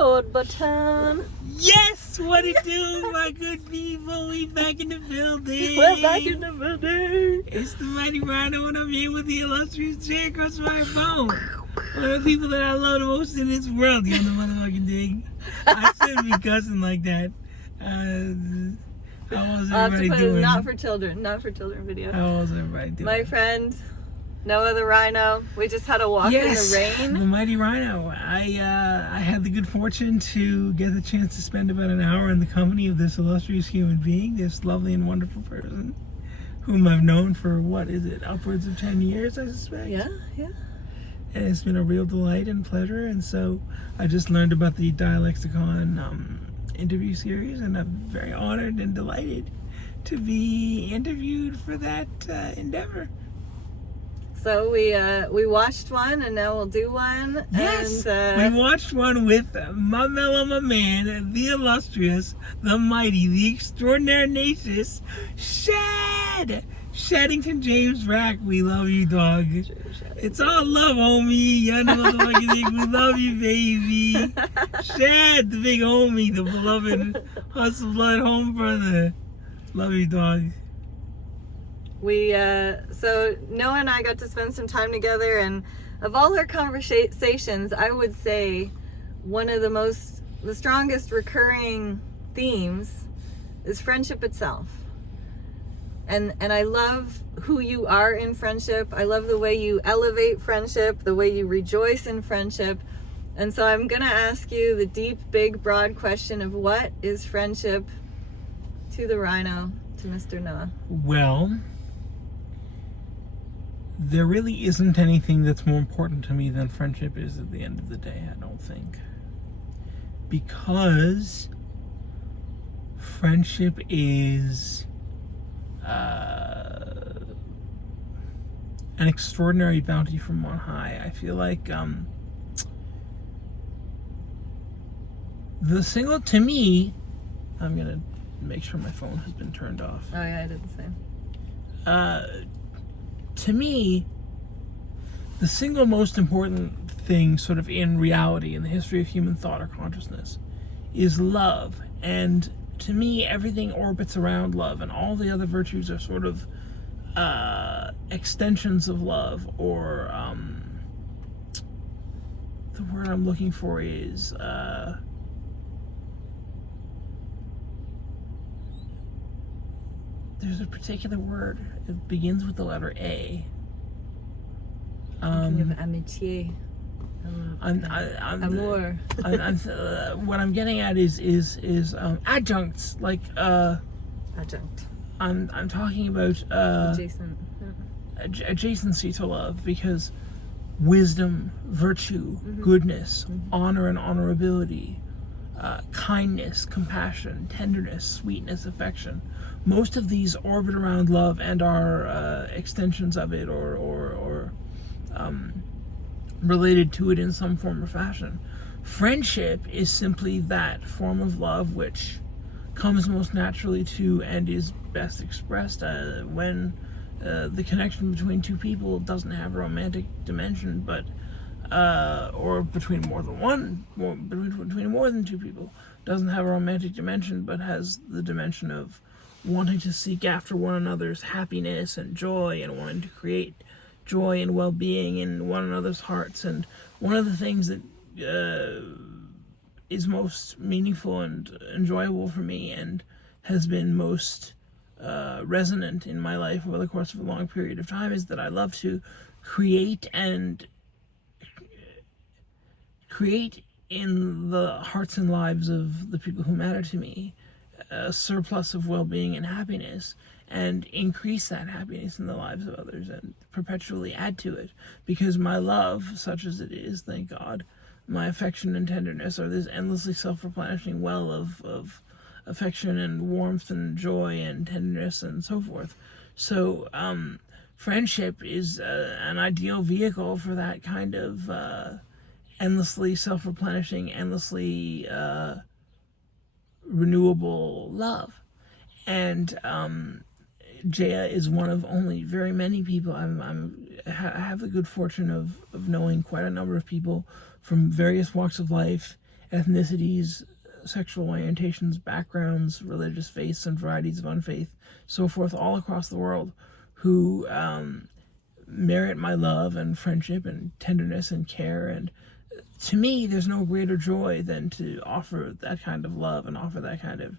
record button. Yes! What it do, my good people? We back in the building. We're back in the building. It's the Mighty Rhino, and I'm here with the illustrious Jay across my phone. One of the people that I love the most in this world. You know the motherfucking dig. I shouldn't be cussing like that. How was everybody doing? Not for children video. How was everybody doing? My friend, Noah the Rhino. We just had a walk in the rain. The Mighty Rhino. I had the good fortune to get the chance to spend about an hour in the company of this illustrious human being, this lovely and wonderful person, whom I've known for, upwards of 10 years, I suspect? Yeah. And it's been a real delight and pleasure, and so I just learned about the Dialexicon interview series, and I'm very honored and delighted to be interviewed for that endeavor. So we watched one, and now we'll do one. Yes, and, we watched one with my man, the illustrious, the mighty, the extraordinary-nacious Shad! Shaddington James Rack, we love you, dog. It's all love, homie. You know what the fucking thing. We love you, baby. Shad, the big homie, the beloved hustle blood home brother. Love you, dog. So Noah and I got to spend some time together, and of all our conversations, I would say one of the strongest recurring themes is friendship itself. And I love who you are in friendship. I love the way you elevate friendship, the way you rejoice in friendship. And so I'm gonna ask you the deep, big, broad question of what is friendship to the Rhino, to Mr. Noah? Well, there really isn't anything that's more important to me than friendship is at the end of the day, I don't think. Because friendship is an extraordinary bounty from on high. I feel like to me, I'm gonna make sure my phone has been turned off. Oh yeah, I did the same. To me, the single most important thing sort of in reality, in the history of human thought or consciousness, is love. And to me, everything orbits around love, and all the other virtues are sort of extensions of love, or the word I'm looking for is there's a particular word. It begins with the letter A. Thinking of amitié. Amour. What I'm getting at is adjuncts, like Adjunct. I'm talking about Adjacent. adjacency to love, because wisdom, virtue, goodness, honor and honorability, kindness, compassion, tenderness, sweetness, affection, most of these orbit around love and are extensions of it, or related to it in some form or fashion. Friendship is simply that form of love which comes most naturally to and is best expressed when the connection between two people doesn't have a romantic dimension, but or between more than two people doesn't have a romantic dimension, but has the dimension of wanting to seek after one another's happiness and joy, and wanting to create joy and well-being in one another's hearts. And one of the things that is most meaningful and enjoyable for me, and has been most resonant in my life over the course of a long period of time, is that I love to create in the hearts and lives of the people who matter to me a surplus of well-being and happiness, and increase that happiness in the lives of others, and perpetually add to it, because my love, such as it is, thank God, my affection and tenderness are this endlessly self-replenishing well of affection and warmth and joy and tenderness and so forth. So friendship is an ideal vehicle for that kind of endlessly self-replenishing, endlessly renewable love. And Jaya is one of only very many people. I have the good fortune of knowing quite a number of people from various walks of life ethnicities, sexual orientations, backgrounds, religious faiths, and varieties of unfaith, so forth, all across the world, who merit my love and friendship and tenderness and care. And to me, there's no greater joy than to offer that kind of love and offer that kind of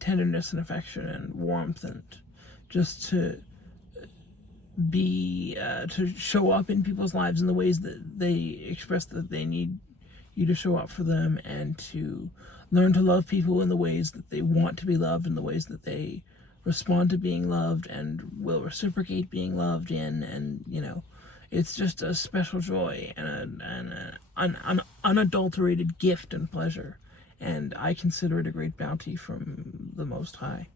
tenderness and affection and warmth, and just to be to show up in people's lives in the ways that they express that they need you to show up for them, and to learn to love people in the ways that they want to be loved, in the ways that they respond to being loved and will reciprocate being loved in. And it's just a special joy and an unadulterated gift and pleasure, and I consider it a great bounty from the Most High.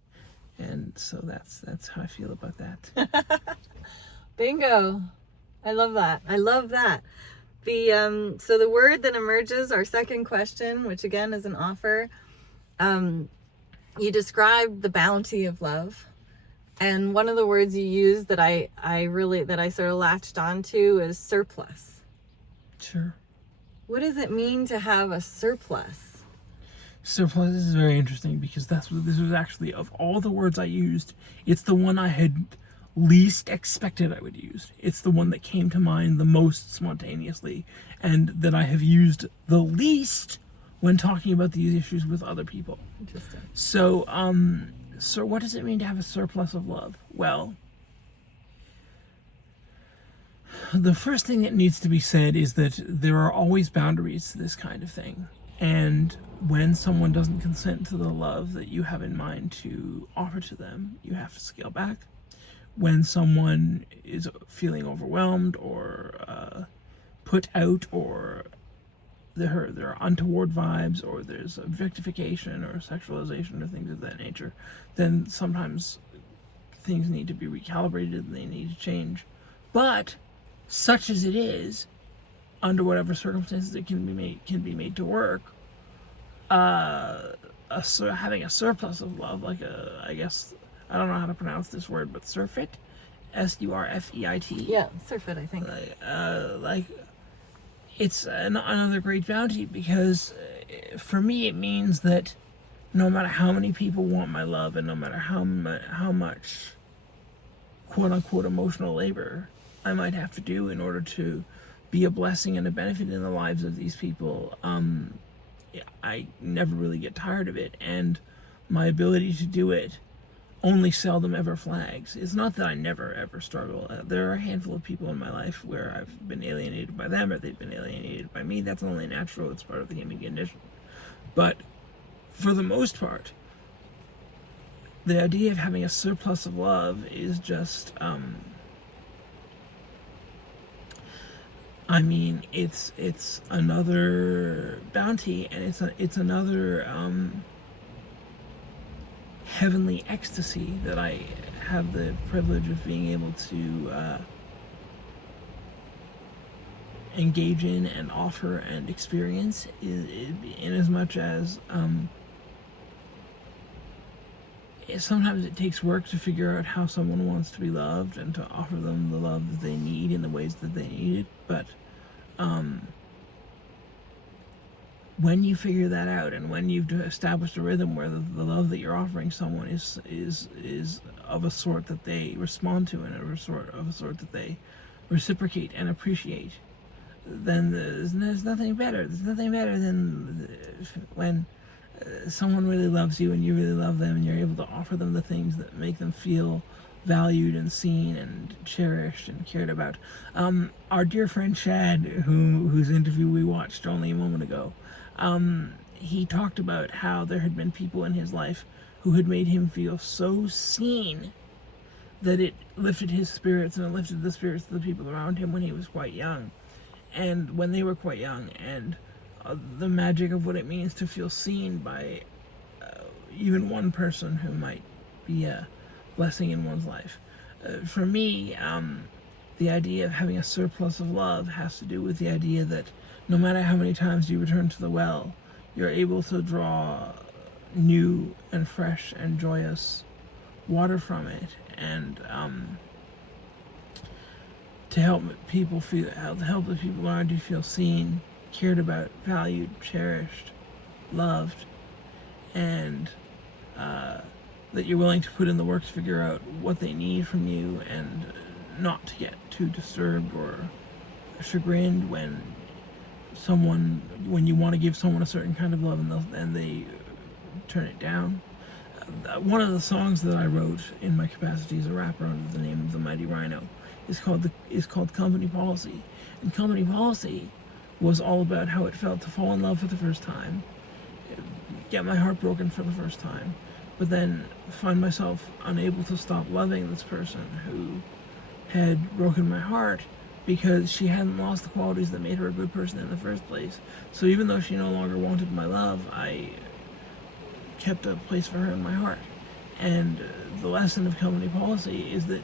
And so that's how I feel about that. Bingo. I love that. So the word that emerges, our second question, which again is an offer, you described the bounty of love. And one of the words you used that I sort of latched onto is surplus. Sure. What does it mean to have a surplus? Surplus is very interesting, because this was actually, of all the words I used, it's the one I had least expected I would use. It's the one that came to mind the most spontaneously, and that I have used the least when talking about these issues with other people. Interesting. So, what does it mean to have a surplus of love? Well, the first thing that needs to be said is that there are always boundaries to this kind of thing. And when someone doesn't consent to the love that you have in mind to offer to them, you have to scale back. When someone is feeling overwhelmed or put out, or there are untoward vibes, or there's objectification or sexualization or things of that nature, then sometimes things need to be recalibrated and they need to change. But such as it is, under whatever circumstances it can be made to work, having a surplus of love, like I guess, I don't know how to pronounce this word, but surfeit, surfeit. Yeah, surfeit, I think. It's another great bounty, because for me it means that no matter how many people want my love, and no matter how much quote-unquote emotional labor I might have to do in order to be a blessing and a benefit in the lives of these people, I never really get tired of it, and my ability to do it only seldom ever flags. It's not that I never ever struggle. There are a handful of people in my life where I've been alienated by them, or they've been alienated by me. That's only natural. It's part of the human condition. But for the most part, the idea of having a surplus of love is just, it's another bounty, and it's another heavenly ecstasy that I have the privilege of being able to engage in and offer and experience, in as much as sometimes it takes work to figure out how someone wants to be loved and to offer them the love that they need in the ways that they need it. But when you figure that out, and when you've established a rhythm where the love that you're offering someone is of a sort that they respond to, and of a sort that they reciprocate and appreciate, then there's nothing better. There's nothing better than when someone really loves you and you really love them, and you're able to offer them the things that make them feel valued and seen and cherished and cared about. Our dear friend Shad, whose interview we watched only a moment ago, he talked about how there had been people in his life who had made him feel so seen that it lifted his spirits, and it lifted the spirits of the people around him when he was quite young, and when they were quite young, and the magic of what it means to feel seen by even one person who might be a blessing in one's life. For me, the idea of having a surplus of love has to do with the idea that no matter how many times you return to the well, you're able to draw new and fresh and joyous water from it, and to help the people learn to feel seen cared about, valued, cherished, loved, and that you're willing to put in the work to figure out what they need from you, and not to get too disturbed or chagrined when you want to give someone a certain kind of love and they turn it down. One of the songs that I wrote in my capacity as a rapper under the name of the Mighty Rhino is called Company Policy. And Company Policy was all about how it felt to fall in love for the first time, get my heart broken for the first time, but then find myself unable to stop loving this person who had broken my heart because she hadn't lost the qualities that made her a good person in the first place. So even though she no longer wanted my love, I kept a place for her in my heart. And the lesson of Company Policy is that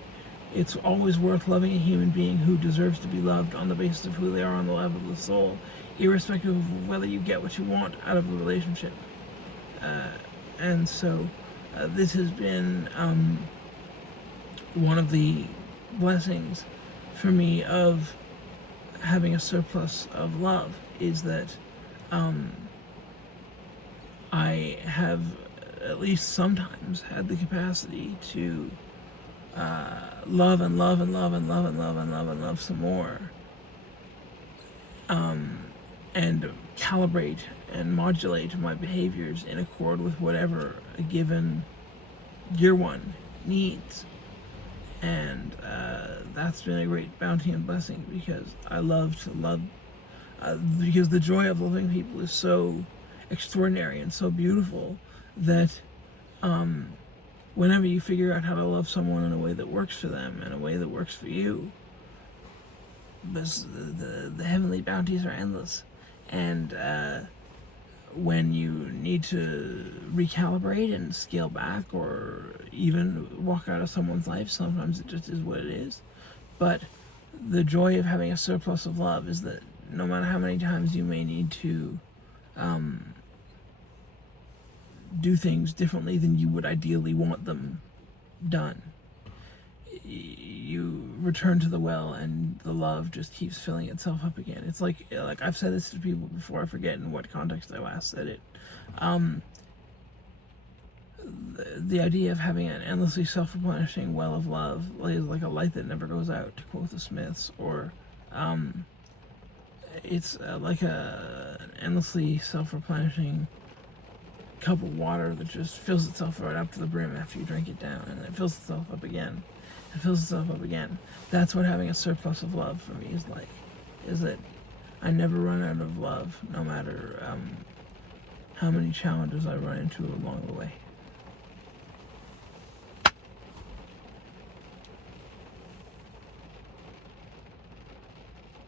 it's always worth loving a human being who deserves to be loved on the basis of who they are on the level of the soul, irrespective of whether you get what you want out of a relationship. And so this has been one of the blessings for me of having a surplus of love, is that I have at least sometimes had the capacity to love and love and love and love and love and love and love some more, and calibrate and modulate my behaviors in accord with whatever a given year one needs. And that's been a great bounty and blessing, because I love to love, because the joy of loving people is so extraordinary and so beautiful that whenever you figure out how to love someone in a way that works for them, in a way that works for you, the heavenly bounties are endless. And when you need to recalibrate and scale back, or even walk out of someone's life, sometimes it just is what it is. But the joy of having a surplus of love is that no matter how many times you may need to do things differently than you would ideally want them done, you return to the well and the love just keeps filling itself up again. It's like I've said this to people before, I forget in what context I last said it. The idea of having an endlessly self-replenishing well of love is like a light that never goes out, to quote the Smiths, or it's like an endlessly self-replenishing cup of water that just fills itself right up to the brim after you drink it down, and it fills itself up again. It fills itself up again. That's what having a surplus of love for me is like, is that I never run out of love, no matter how many challenges I run into along the way.